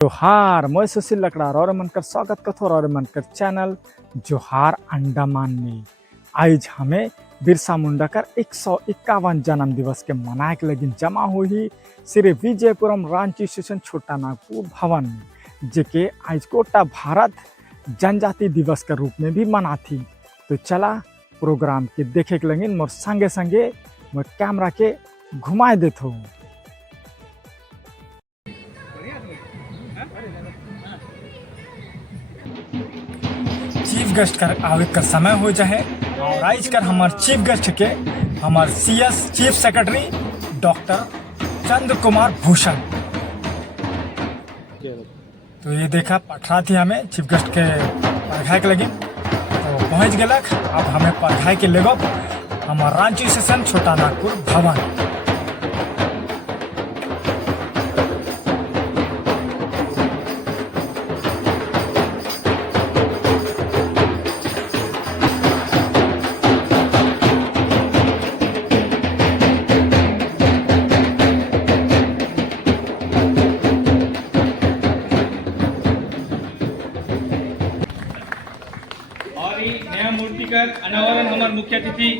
जोहार मैं सुशील लकड़ा और मनकर स्वागत कथोर और मनकर चैनल जोहार अंडमान में। आज हमें बिरसा मुंडा कर 151 जन्म दिवस के मनाए के लगी जमा हुई श्री विजयपुरम रांची स्टेशन छोटा नागपुर भवन में, जेके आज कोटा भारत जनजाति दिवस के रूप में भी मना थी। तो चला प्रोग्राम के देखे के लगी मोर संगे संगे मैं कैमरा के घुमाए देता हूँ। चीफ गेस्ट कर आवे का समय हो जाए और आज कर हमारे चीफ गेस्ट के हमारे सीएस चीफ सेक्रेटरी डॉक्टर चंद्र कुमार भूषण। तो ये देखा पठरा थी हमें चीफ गेस्ट के पढ़ाई के लगी तो पहुँच गलक। अब हमें पढ़ाई के लेगो हमारे रांची स्टेशन छोटा नागपुर भवन। नया मूर्ति कर अनावरण हमारे मुख्य अतिथि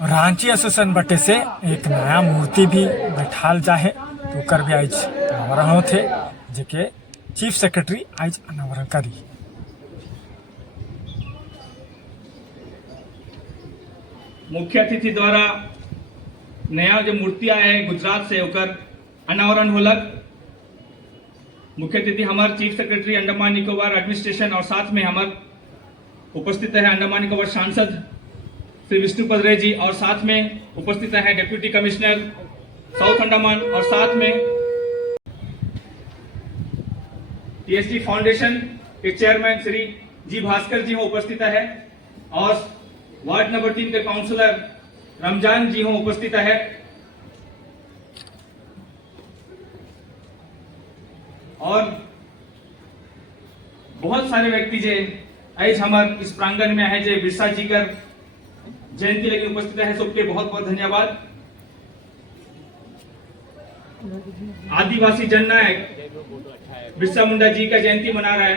रांची एसोसिएशन बटे से एक नया मूर्ति भी बैठाल जाए तो कर भी आज अनावरण थे, जेके चीफ सेक्रेटरी आज अनावरण करी। मुख्य अतिथि द्वारा नया जो मूर्ति आया है गुजरात से होकर अनावरण होलक। मुख्य अतिथि हमारे chief secretary Andaman Nicobar administration और साथ में हमारे उपस्थित है अंडमान निकोबार सांसद श्री विष्णुपद रे जी और साथ में उपस्थित है डिप्टी कमिश्नर साउथ अंडमान और साथ में टीएसटी फाउंडेशन के चेयरमैन श्री जी भास्कर जी हो उपस्थित है और वार्ड नंबर 3 के काउंसलर रमजान जी हो उपस्थित है। और बहुत सारे व्यक्ति जे आज हमारे इस प्रांगण में है जे बिरसा जी कर जयंती लेके उपस्थित है, सबके बहुत बहुत धन्यवाद। आदिवासी जननायक बिरसा मुंडा जी का जयंती मना रहा है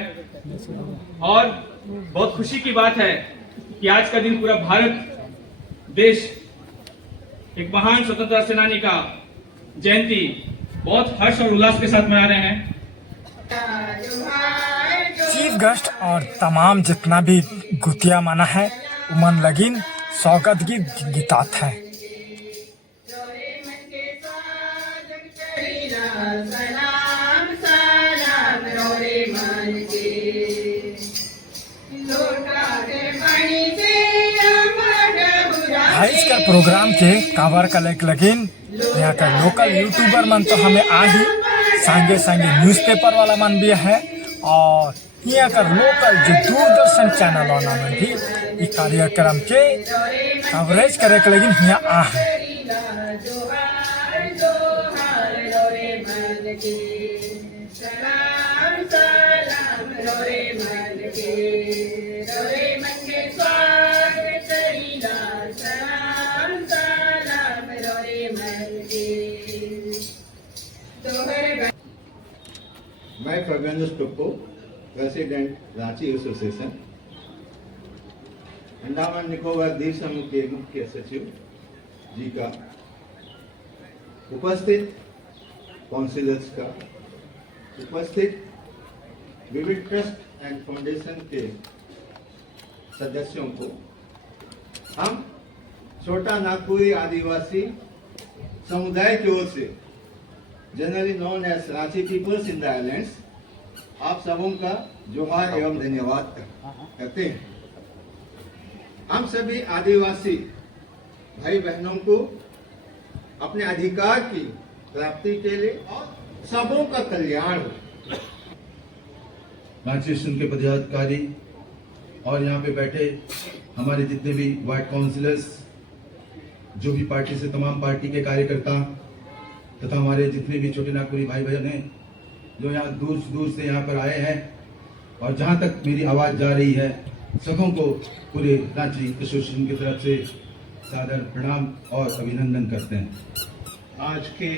और बहुत खुशी की बात है कि आज का दिन पूरा भारत देश एक महान स्वतंत्रता सेनानी का जयंती बहुत हर्ष और उल्लास के साथ मना रहे हैं। चीफ गेस्ट और तमाम जितना भी गुतिया माना है उमन लगिन स्वागत की गीतात है। आज का प्रोग्राम के कवर का लगिन यहाँ का लोकल यूट्यूबर मन तो हमें आ ही संगे संगे न्यूज़पेपर वाला मन भी है और यहाँ का लोकल जो दूरदर्शन चैनल वाला मन भी इस कार्यक्रम के कवरेज करे के लगिन यहाँ आ है। मैं फर्गंज टुप्पो, प्रेसिडेंट रांची एसोसिएशन, अंडमान निकोबार द्वीप समूह के मुख्य सचिव जी का, उपस्थित काउंसिलर्स का, उपस्थित विविध ट्रस्ट एंड फाउंडेशन के सदस्यों को, हम छोटा नागपुरी आदिवासी समुदाय की ओर से generally known as Ranchi peoples in the islands आप सबों का जोहार एवं धन्यवाद करते हैं। हम सभी आदिवासी भाई बहनों को अपने अधिकार की प्राप्ति के लिए और सबों का कल्याण हो। रांची स्टेशन के पदाधिकारी और यहाँ पे बैठे हमारे जितने भी वार्ड काउंसिलर्स, जो भी पार्टी से तमाम पार्टी के कार्यकर्ता तथा हमारे जितने भी छोटे नागपुरी भाई बहन हैं, जो यहाँ दूर दूर से यहाँ पर आए हैं, और जहाँ तक मेरी आवाज़ जा रही है, सबों को पूरे रांची एसोसिएशन की तरफ से सादर प्रणाम और अभिनंदन करते हैं। आज के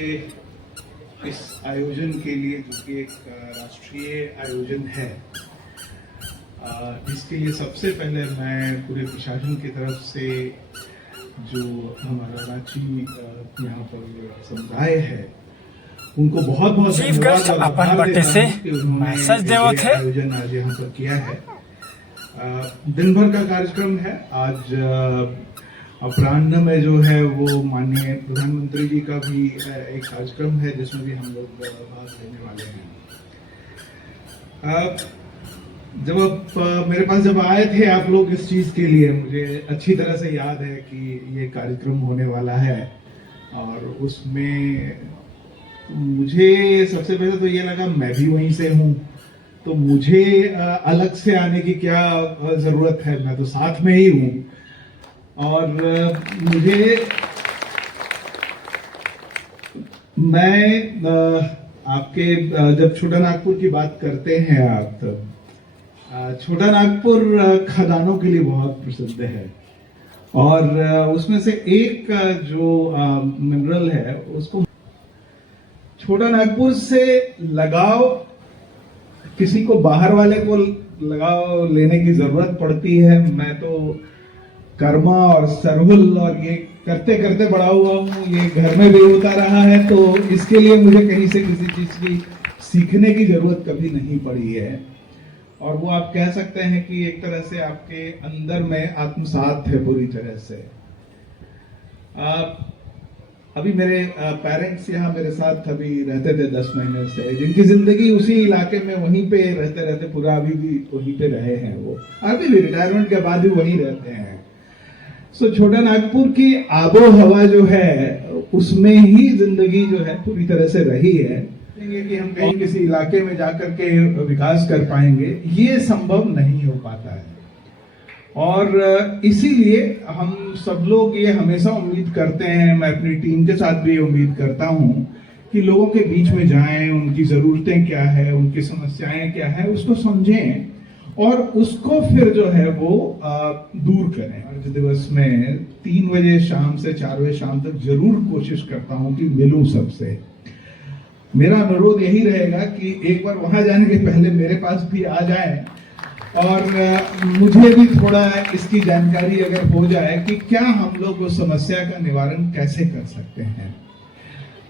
इस आयोजन के लिए, जो कि एक राष्ट्रीय आयोजन है, इसके लिए सबसे पहले मैं पूरे प्रशासन की तरफ से, जो हमारा रांची यहाँ पर समुदाय है, उनको बहुत बहुत चीफ गेस्ट अपन बटे से मैसेज देवो थे। आयोजन आज यहाँ पर किया है। दिन भर का कार्यक्रम है। आज अपराह्न में जो है वो माननीय प्रधानमंत्री जी का भी एक कार्यक्रम है, जिसमें भी हम लोग भाग लेने वाले हैं। जब आप मेरे पास जब आए थे आप लोग इस चीज के लिए, मुझे अच्छी तरह से याद है कि ये कार्यक्रम होने वाला है, और उसमें मुझे सबसे पहले तो ये लगा मैं भी वहीं से हूँ, तो मुझे अलग से आने की क्या जरूरत है, मैं तो साथ में ही हूँ। और मैं आपके जब छोटा नागपुर की बात करते हैं आप, तब छोटा नागपुर खदानों के लिए बहुत प्रसिद्ध है, और उसमें से एक जो मिनरल है, उसको छोटा नागपुर से लगाव किसी को बाहर वाले को लगाव लेने की जरूरत पड़ती है। मैं तो कर्मा और सरहुल और ये करते करते बड़ा हुआ हूँ, ये घर में भी होता रहा है, तो इसके लिए मुझे कहीं से किसी चीज की सीखने की जरूरत कभी नहीं पड़ी है। और वो आप कह सकते हैं कि एक तरह से आपके अंदर में आत्मसात है पूरी तरह से। अभी मेरे पेरेंट्स यहाँ मेरे साथ अभी रहते थे 10 महीने से, जिनकी जिंदगी उसी इलाके में वहीं पे रहते रहते पूरा अभी भी वहीं पे रहे हैं। वो अभी भी रिटायरमेंट के बाद भी वहीं रहते हैं। सो छोटा नागपुर की आबो हवा जो है, उसमें ही जिंदगी जो है पूरी तरह से रही है। कि हम कहीं किसी इलाके में जाकर के विकास कर पाएंगे, ये संभव नहीं हो पाता है। और इसीलिए हम सब लोग ये हमेशा उम्मीद करते हैं, मैं अपनी टीम के साथ भी उम्मीद करता हूं कि लोगों के बीच में जाएं, उनकी जरूरतें क्या है, उनकी समस्याएं क्या है, उसको समझें और उसको फिर जो है वो दूर करें। आज दिवस में 3 बजे शाम से 4 बजे शाम तक जरूर कोशिश करता हूं कि मिलूं सबसे। मेरा अनुरोध यही रहेगा कि एक बार वहां जाने के पहले मेरे पास भी आ जाए, और मुझे भी थोड़ा इसकी जानकारी अगर हो जाए कि क्या हम लोग उस समस्या का निवारण कैसे कर सकते हैं।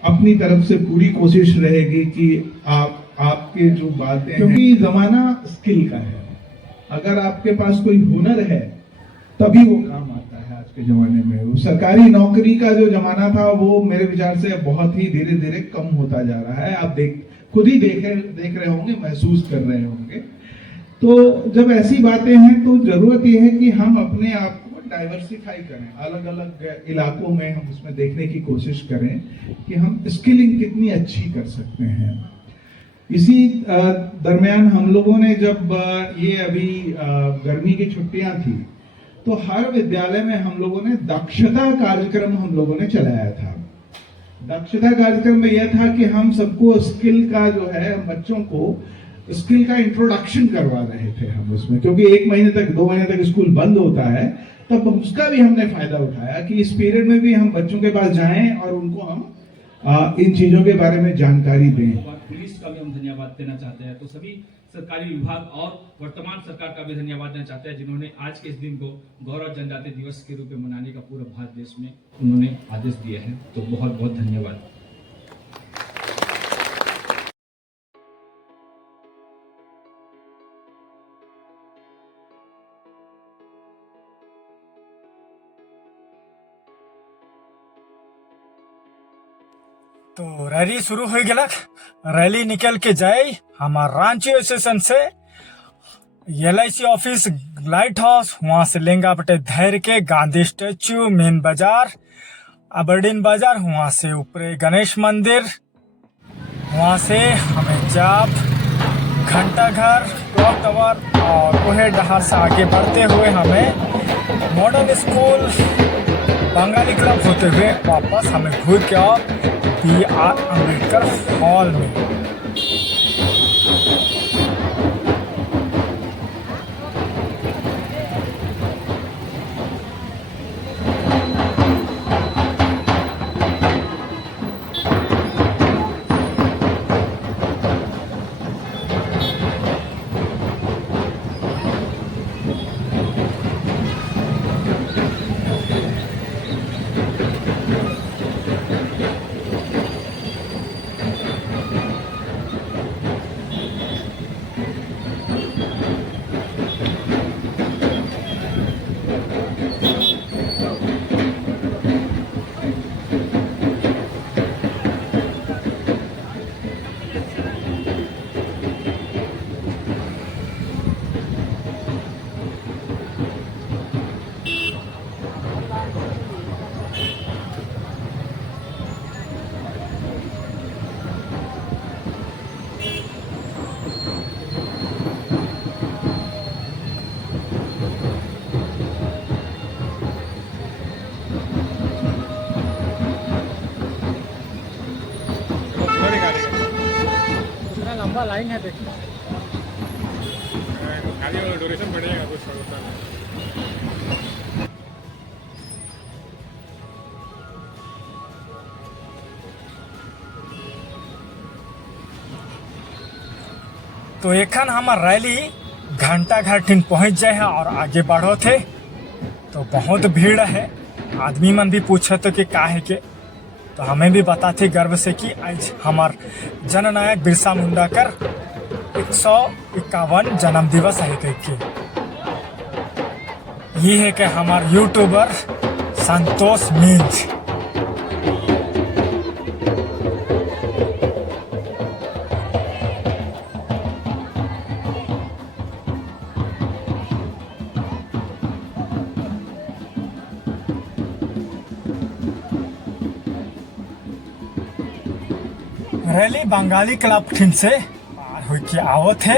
अपनी तरफ से पूरी कोशिश रहेगी कि आपके जो बातें, क्योंकि जमाना स्किल का है। अगर आपके पास कोई हुनर है तभी वो काम आता है आज के जमाने में। वो सरकारी नौकरी का जो जमाना था वो मेरे विचार से बहुत ही धीरे धीरे कम होता जा रहा है। आप खुद ही देख रहे होंगे, महसूस कर रहे होंगे। तो जब ऐसी बातें हैं तो जरूरत यह है कि हम अपने आप को डाइवर्सिफाई करें, अलग अलग इलाकों में हम उसमें देखने की कोशिश करें कि हम स्किलिंग कितनी अच्छी कर सकते हैं। इसी दरमियान हम लोगों ने जब ये अभी गर्मी की छुट्टियां थी, तो हर विद्यालय में हम लोगों ने दक्षता कार्यक्रम हम लोगों ने चलाया था। दक्षता कार्यक्रम में यह था कि हम सबको स्किल का जो है, बच्चों को स्किल का इंट्रोडक्शन करवा रहे थे हम उसमें, क्योंकि 1 महीने तक 2 महीने तक स्कूल बंद होता है, तब उसका भी हमने फायदा उठाया कि इस पीरियड में भी हम बच्चों के पास जाएं और उनको हम इन चीजों के बारे में जानकारी दें। पुलिस का भी हम धन्यवाद देना चाहते हैं, तो सभी सरकारी विभाग और वर्तमान सरकार का भी धन्यवाद देना चाहते हैं, जिन्होंने आज के इस दिन को गौरव जनजाति दिवस के रूप में मनाने का पूरा भारत देश में उन्होंने आदेश दिए हैं। तो बहुत बहुत धन्यवाद। तो रैली शुरू हो गया। रैली निकल के जाए हमार रांची स्टेशन से LIC ऑफिस, लाइट हाउस, वहां से लेंगा बटे धैर्य के गांधी स्टेच्यू, मेन बाजार, अबरडीन बाजार, वहां से ऊपर गणेश मंदिर, वहां से हमें जाप, घंटा घर, क्लॉक टावर और कोहे डहार से आगे बढ़ते हुए हमें मॉडर्न स्कूल, बंगाली क्लब होते हुए वापस हमें घूर के BR अम्बेडकर हॉल में। लंबा लाइन है देखना। खाली ड्यूरेशन बढ़ेगा कुछ होता है। तो एखन हमार रैली घंटा घर टिन पहुँच जाए है और आगे बढ़ो थे तो बहुत भीड़ है। आदमी मन भी पूछे तो कि का है के, तो हमें भी बताते गर्व से कि आज हमार जननायक बिरसा मुंडा कर 151 जन्म दिवस है के। ये है कि हमार यूट्यूबर संतोष मींज। रैली बंगाली क्लब ठिन से पार हो के आवत है।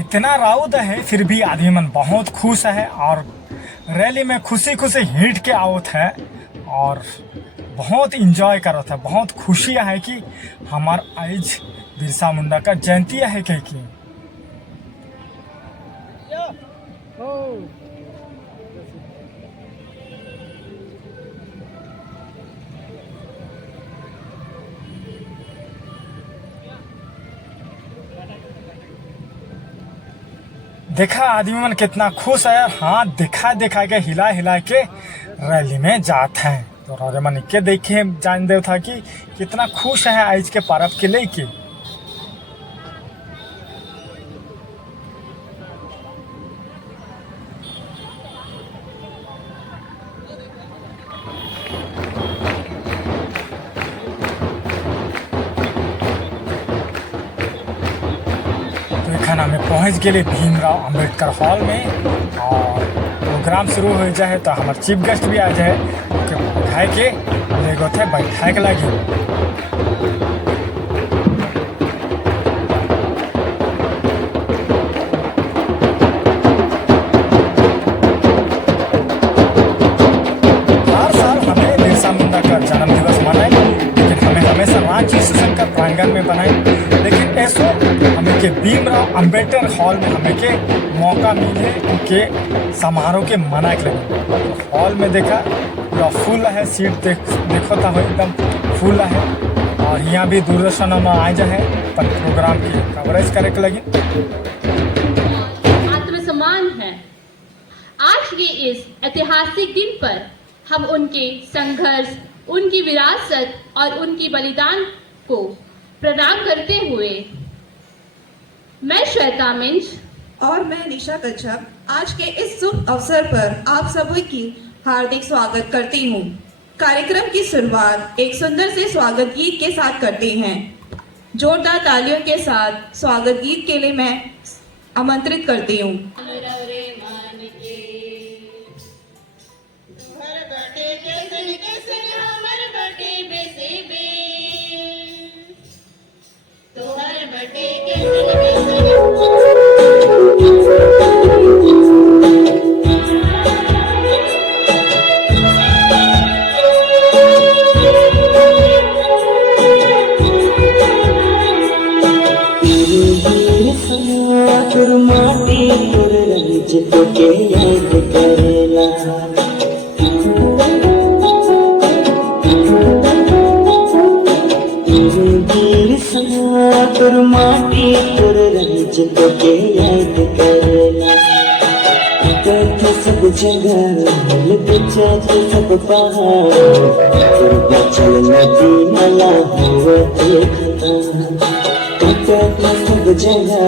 इतना राउद है फिर भी आदमी मन बहुत खुश है और रैली में खुशी खुशी हिट के आवत है और बहुत इंजॉय करत है। बहुत खुशी है कि हमार आज बिरसा मुंडा का जयंती है कह की। देखा आदमी मन कितना खुश है, हाथ दिखा दिखा के हिला हिला के रैली में जात हैं। तो राजा मन के देखे जान दे था कि कितना खुश है आज के पर्व के लेके। में पहुंच गए भीमराव अंबेडकर हॉल में और प्रोग्राम शुरू हो जाए तो हमारे चीफ गेस्ट भी आ जाए बैठा के ले गो थे बैठा के लगी। हर साल हमें बिरसा मुंडा का जन्म दिवस मनाए, लेकिन हमें हमेशा रांची शंकर प्रांगण में बनाए। लेकिन ऐसा हमें के भीमराव अंबेडकर हॉल में हमें के मौका मिले उनके समारोह के मना के लगे। हॉल में देखा पूरा फुल है, सीट देखो था एकदम फुल है और यहाँ भी दूरदर्शन में आ जाए पर प्रोग्राम की कवरेज करे के लगी। आत्मसम्मान है। आज के इस ऐतिहासिक दिन पर हम उनके संघर्ष, उनकी विरासत और उनकी बलिदान को प्रणाम करते हुए मैं श्वेता मिंज और मैं निशा कच्छप आज के इस शुभ अवसर पर आप सभी की हार्दिक स्वागत करती हूँ। कार्यक्रम की शुरुआत एक सुंदर से स्वागत गीत के साथ करते हैं। जोरदार तालियों के साथ स्वागत गीत के लिए मैं आमंत्रित करती हूँ। के याद करेला वीर सागर माटी तोर रंज के याद करेला। कथे सब जगह बचा सब पहाड़ बचल नदी नाला हुआ देखता। सब जगह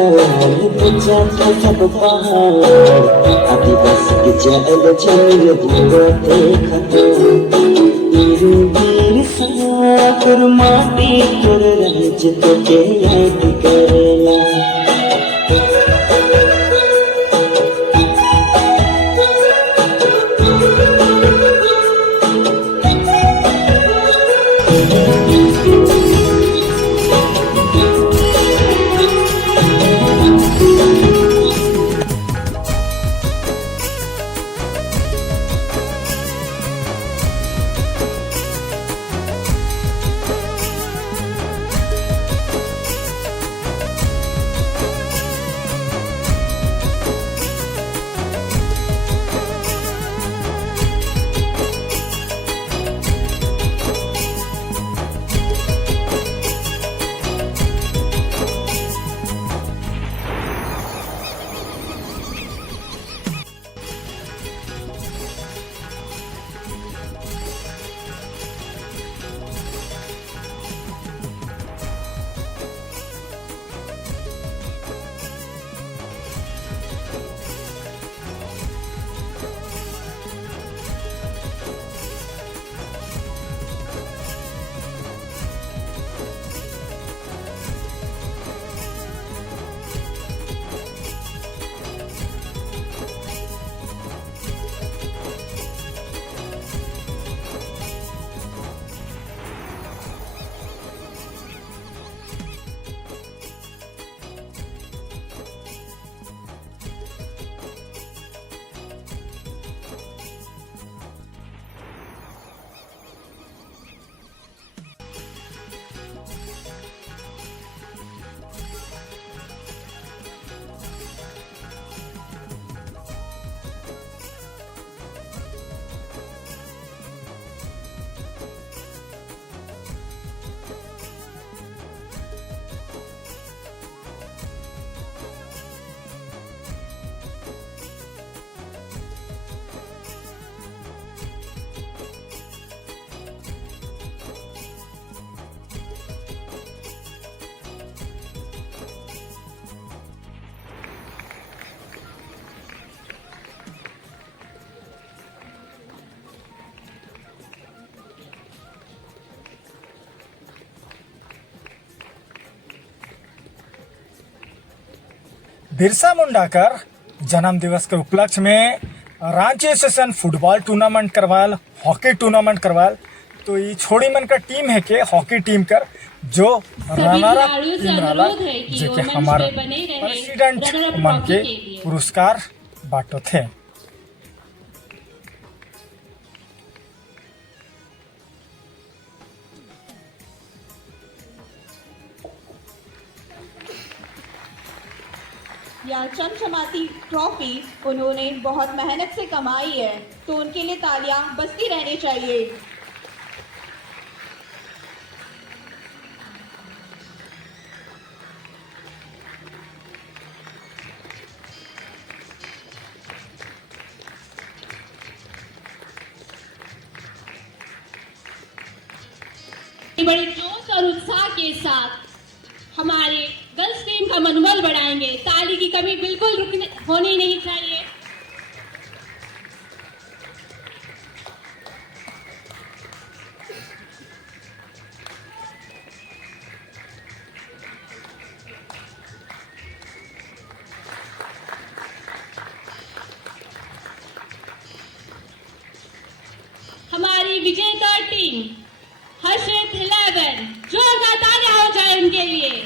बचा सब पहाड़ आदिवासी के जल जमीन हुआ देखता। वीर सागर माटी तोर रंज के याद करेला। बिरसा मुंडा कर जन्म दिवस के उपलक्ष्य में Ranchi association football tournament Karwal, hockey tournament Karwal. तो ये छोड़ी मन का टीम है के हॉकी टीम कर जो रनर अप टीम रहा जो कि हमारे प्रेसिडेंट मन के पुरस्कार बांटो थे। यह चमचमाती ट्रॉफी उन्होंने बहुत मेहनत से कमाई है, तो उनके लिए तालियां बजती रहनी चाहिए। बड़े जोश और उत्साह के साथ हमारे गर्ल्स टीम का मनोबल बढ़ाएंगे। ताली की कमी बिल्कुल होनी नहीं चाहिए। हमारी विजेता टीम हर्षित 11 जोरदार तालियां हो जाए उनके लिए।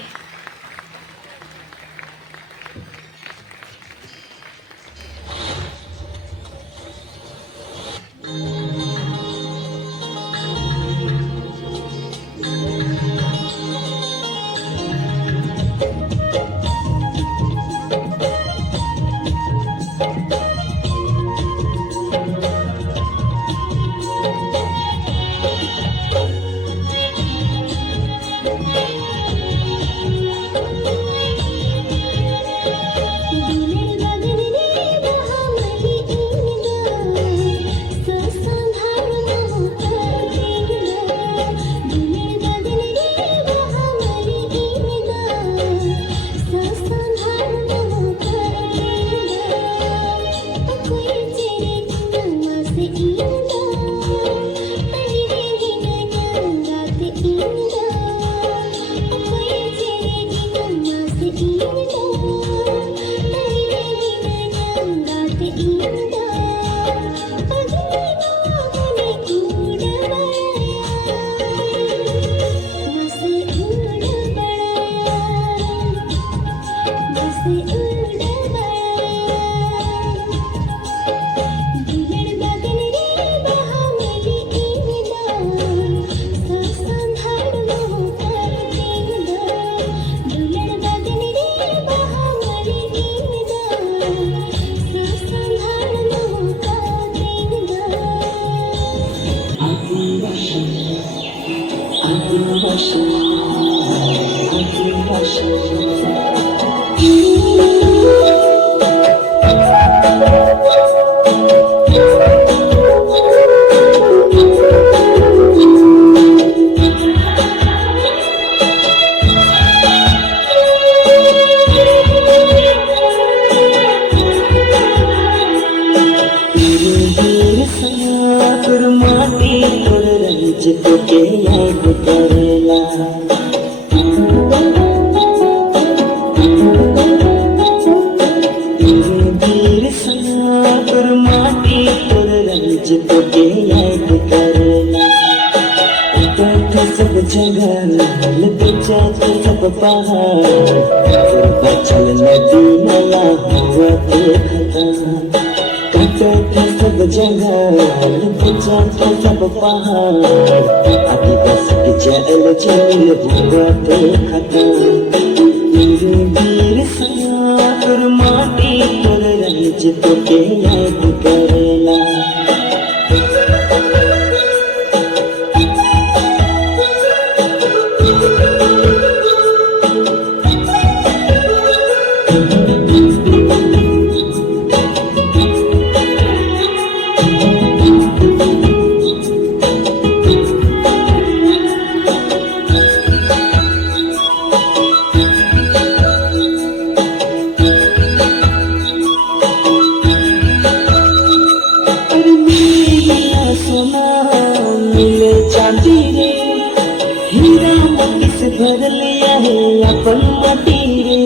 भर लिया है अपन मटी रे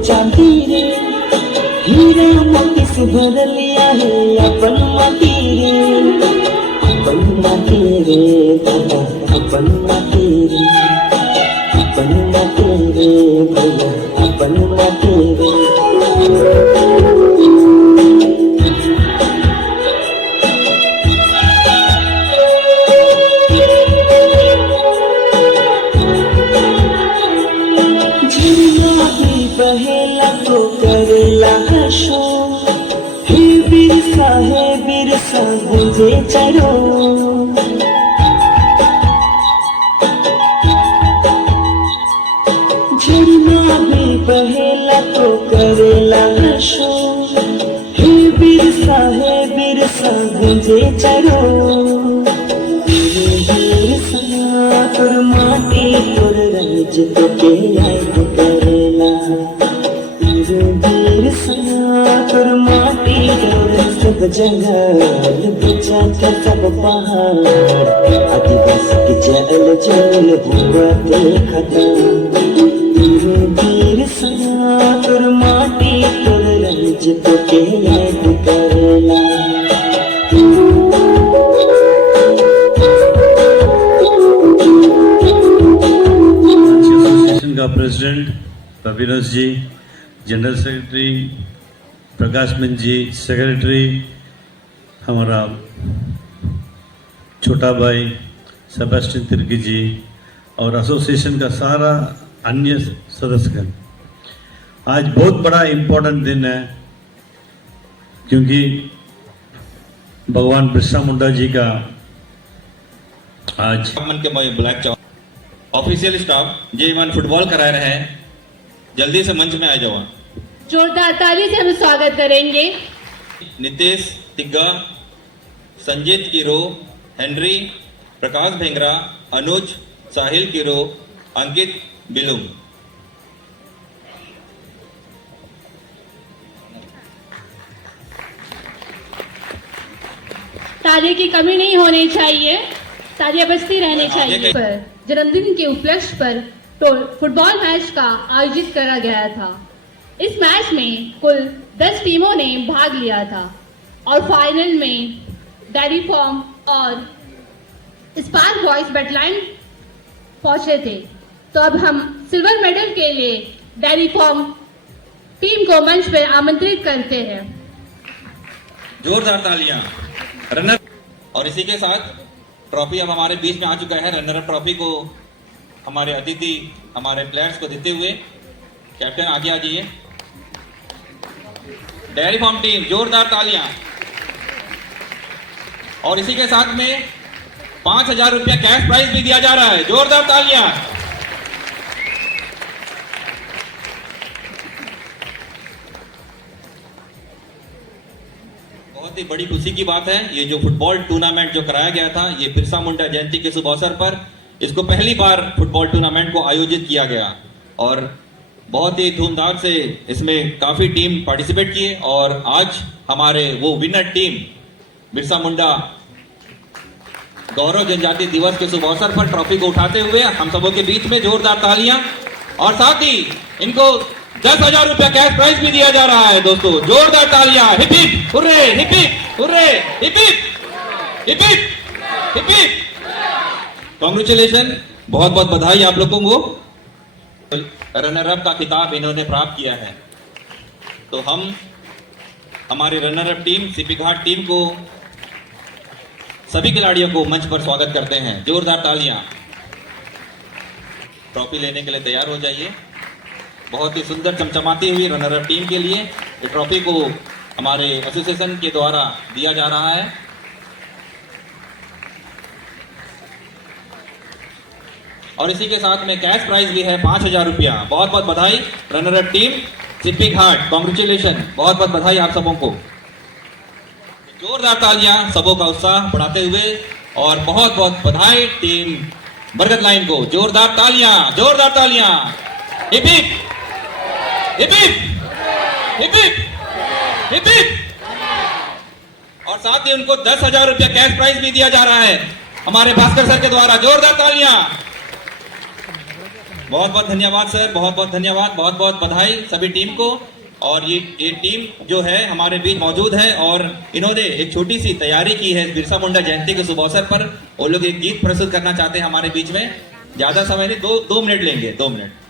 चांदी रे, हीरा मोती से भर लिया है अपन माटी रे, अपन माटी रे दादा, अपन माटी रे, अपन माटी रे भैया, अपन माटी रे। बहेला तो करेला हशो, हे बिरसा गुंजे चरो, झरना भी बहेला तो करेला हशो, हे बिरसा गुंजे चरो, तुर माटी तुर रंज तो के याद करेला, तुर माटी सब जंगल बिछा सब पहाड़, आदिवासी के जल जल हुआ देखता, वीर सना तुर माटी तुर रंज तो के याद करेला। एसोसिएशन का प्रेसिडेंट अविनाश जी, जनरल सेक्रेटरी प्रकाश मन जी, सेक्रेटरी हमारा छोटा भाई सेबेस्टियन तिर्की जी और एसोसिएशन का सारा अन्य सदस्यगण, आज बहुत बड़ा इम्पोर्टेंट दिन है क्योंकि भगवान बिरसा मुंडा जी का आज मन के ब्लैक ऑफिशियल स्टाफ जे मन फुटबॉल करा रहे हैं, जल्दी से मंच में आ जाओ। जोरदार ताली से हम स्वागत करेंगे। नितेश तिग्गा, संजीत कीरो, हेनरी, प्रकाश भेंगरा, अनुज, साहिल कीरो, अंकित बिलुम। ताली की कमी नहीं होनी चाहिए, तालियां बजती रहनी चाहिए। पर जन्मदिन के उपलक्ष्य पर तो फुटबॉल मैच का आयोजित करा गया था। इस मैच में कुल 10 टीमों ने भाग लिया था और फाइनल में डेयरी फार्म और स्पार्क बॉयज बैटलाइन पहुंचे थे। तो अब हम सिल्वर मेडल के लिए डेयरी फार्म टीम को मंच पर आमंत्रित करते हैं। जोरदार तालियां। रनर और इसी के साथ ट्रॉफी अब हमारे बीच में आ चुका है। रनर अप ट्रॉफी को हमारे अतिथि हमारे प्लेयर्स को देते हुए कैप्टन आगे आ जाइए। डेयरी फार्म टीम जोरदार तालियां। और इसी के साथ में 5,000 रुपया कैश प्राइज भी दिया जा रहा है। जोरदार तालियां। बहुत ही बड़ी खुशी की बात है, ये जो फुटबॉल टूर्नामेंट जो कराया गया था, ये बिरसा मुंडा जयंती के शुभ अवसर पर इसको पहली बार फुटबॉल टूर्नामेंट को आयोजित किया गया और बहुत ही धूमधाम से इसमें काफी टीम पार्टिसिपेट किए। और आज हमारे वो विनर टीम बिरसा मुंडा गौरव जनजाति दिवस के शुभ अवसर पर ट्रॉफी को उठाते हुए हम सबों के बीच में जोरदार तालियां और साथ ही इनको 10,000 रुपया कैश प्राइज भी दिया जा रहा है। दोस्तों जोरदार तालियां। Hip hip hurray, hip hip hurray, hip hip hip hip hip. Congratulation, बहुत बहुत बधाई आप लोगों को। रनर अप का खिताब इन्होंने प्राप्त किया है। तो हम हमारे रनर अप टीम सीपी घाट टीम को सभी खिलाड़ियों को मंच पर स्वागत करते हैं। जोरदार तालियां। ट्रॉफी लेने के लिए तैयार हो जाइए। बहुत ही सुंदर चमचमाती हुई रनर अप टीम के लिए ये ट्रॉफी को हमारे एसोसिएशन के द्वारा दिया जा रहा है। और इसी के साथ में कैश प्राइज भी है 5,000 रुपया। बहुत बहुत बधाई रनर अप टीम सिप्पी घाट, कांग्रेचुलेशन, बहुत बहुत बधाई आप सबों को। जोरदार तालियां सबों का उत्साह बढ़ाते हुए और बहुत बहुत बधाई टीम बरगद लाइन को। जोरदार तालियां, जोरदार तालियां। Hip hip hip hip hip hip hip hip. और साथ ही उनको 10,000 रुपया कैश प्राइज भी दिया जा रहा है हमारे भास्कर सर के द्वारा। जोरदार तालियां। बहुत बहुत धन्यवाद सर, बहुत बहुत धन्यवाद, बहुत बहुत बधाई सभी टीम को। और ये टीम जो है हमारे बीच मौजूद है और इन्होंने एक छोटी सी तैयारी की है बिरसा मुंडा जयंती के शुभ अवसर पर। वो लोग एक गीत प्रस्तुत करना चाहते हैं हमारे बीच में। ज्यादा समय नहीं, दो मिनट लेंगे, 2 मिनट।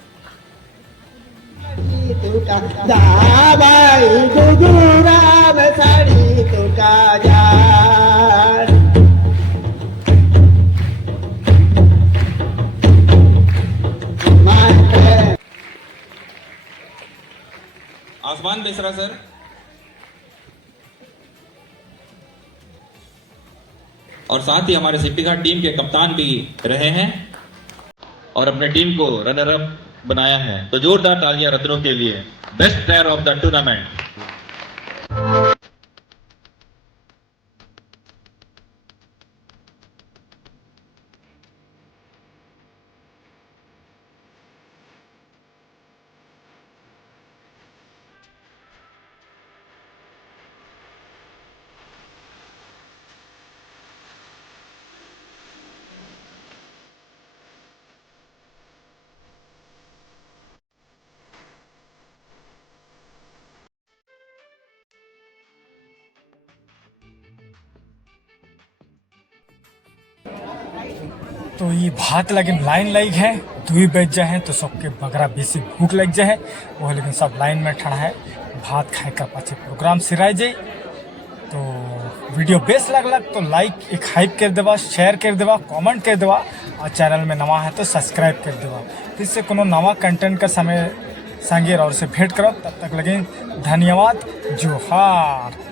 आसमान बेसरा सर। और साथ ही हमारे सिप्पी घाट टीम के कप्तान भी रहे हैं और अपने टीम को रनर अप बनाया है। तो जोरदार तालियां रत्नों के लिए, best player of the tournament. तो ये भात लगे लाइन लग है, 2 बज जाए तो सबके बगरा बेसी भूख लग जाए वो, लेकिन सब लाइन में ठड़ा है भात खाए का पाछे प्रोग्राम सिराय जाए। तो वीडियो बेस्ट लगलक तो लाइक एक हाइप कर देवा, शेयर कर देवा, कमेंट कर देवा और चैनल में नवा है तो सब्सक्राइब कर देवा। फिर से कोनो नवा कंटेंट का समय संगे और से भेंट करो, तब तक लगे धन्यवाद, जोहार।